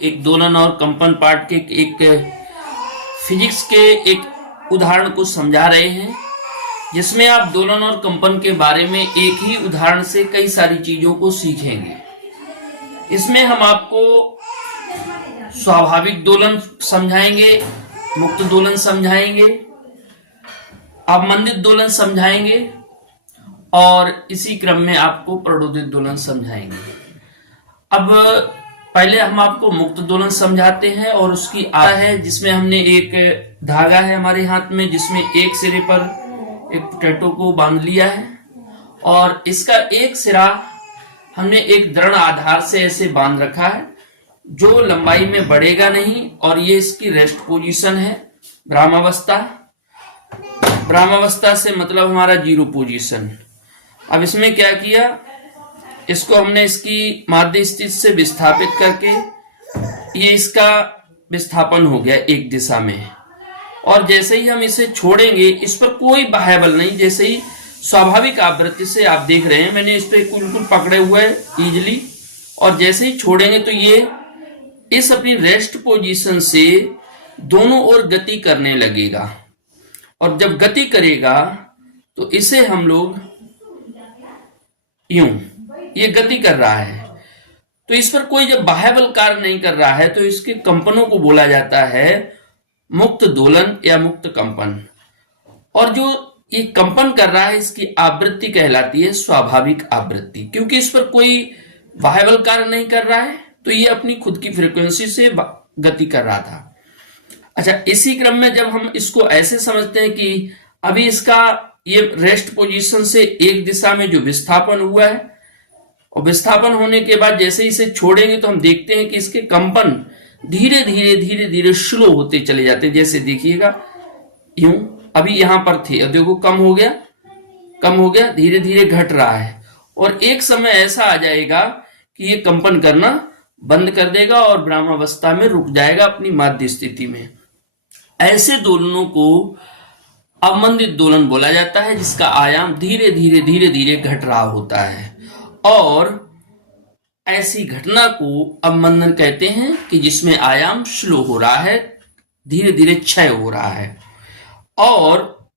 एक दोलन और कंपन पार्ट के एक फिजिक्स के एक उदाहरण को समझा रहे हैं, जिसमें आप दोलन और कंपन के बारे में एक ही उदाहरण से कई सारी चीजों को सीखेंगे। इसमें हम आपको स्वाभाविक दोलन समझाएंगे, मुक्त दोलन समझाएंगे, अवमंदित दोलन समझाएंगे और इसी क्रम में आपको प्रणोदित दोलन समझाएंगे। अब पहले हम आपको मुक्त दोलन समझाते हैं और उसकी आया है, जिसमें हमने एक धागा है हमारे हाथ में, जिसमें एक सिरे पर एक पोटैटो को बांध लिया है और इसका एक सिरा हमने एक दृढ़ आधार से ऐसे बांध रखा है जो लंबाई में बढ़ेगा नहीं, और ये इसकी रेस्ट पोजीशन है, ब्रह्मावस्था। ब्रह्मावस्था से मतलब हमारा जीरो पोजीशन। अब इसमें क्या किया, इसको हमने इसकी माध्य स्थिति से विस्थापित करके ये इसका विस्थापन हो गया एक दिशा में, और जैसे ही हम इसे छोड़ेंगे इस पर कोई बाह्य बल नहीं, जैसे ही स्वाभाविक आवृत्ति से आप देख रहे हैं मैंने इस पे बिल्कुल पकड़े हुए इजिली, और जैसे ही छोड़ेंगे तो ये इस अपनी रेस्ट पोजीशन से दोनों ओर गति करने लगेगा, और जब गति करेगा तो इसे हम लोग यूं, ये गति कर रहा है तो इस पर कोई जब बाह्य बल कार्य नहीं कर रहा है तो इसके कंपनों को बोला जाता है मुक्त दोलन या मुक्त कंपन। और जो ये कंपन कर रहा है इसकी आवृत्ति कहलाती है स्वाभाविक आवृत्ति, क्योंकि इस पर कोई बाह्य बल कार्य नहीं कर रहा है तो ये अपनी खुद की फ्रीक्वेंसी से गति कर रहा था। अच्छा, इसी क्रम में जब हम इसको ऐसे समझते हैं कि अभी इसका ये रेस्ट पोजीशन से एक दिशा में जो विस्थापन हुआ है, और विस्थापन होने के बाद जैसे ही इसे छोड़ेंगे तो हम देखते हैं कि इसके कंपन धीरे धीरे धीरे धीरे स्लो होते चले जाते हैं। जैसे देखिएगा यूं, अभी यहां पर थे, देखो कम हो गया, धीरे धीरे घट रहा है, और एक समय ऐसा आ जाएगा कि ये कंपन करना बंद कर देगा और ब्रह्मावस्था में रुक जाएगा अपनी माध्य स्थिति में। ऐसे दोलनों को अवमंदित दोलन बोला जाता है, जिसका आयाम धीरे धीरे धीरे धीरे घट रहा होता है, और ऐसी घटना को अवमंदन कहते हैं कि जिसमें आयाम स्लो हो रहा है, धीरे धीरे क्षय हो रहा है। और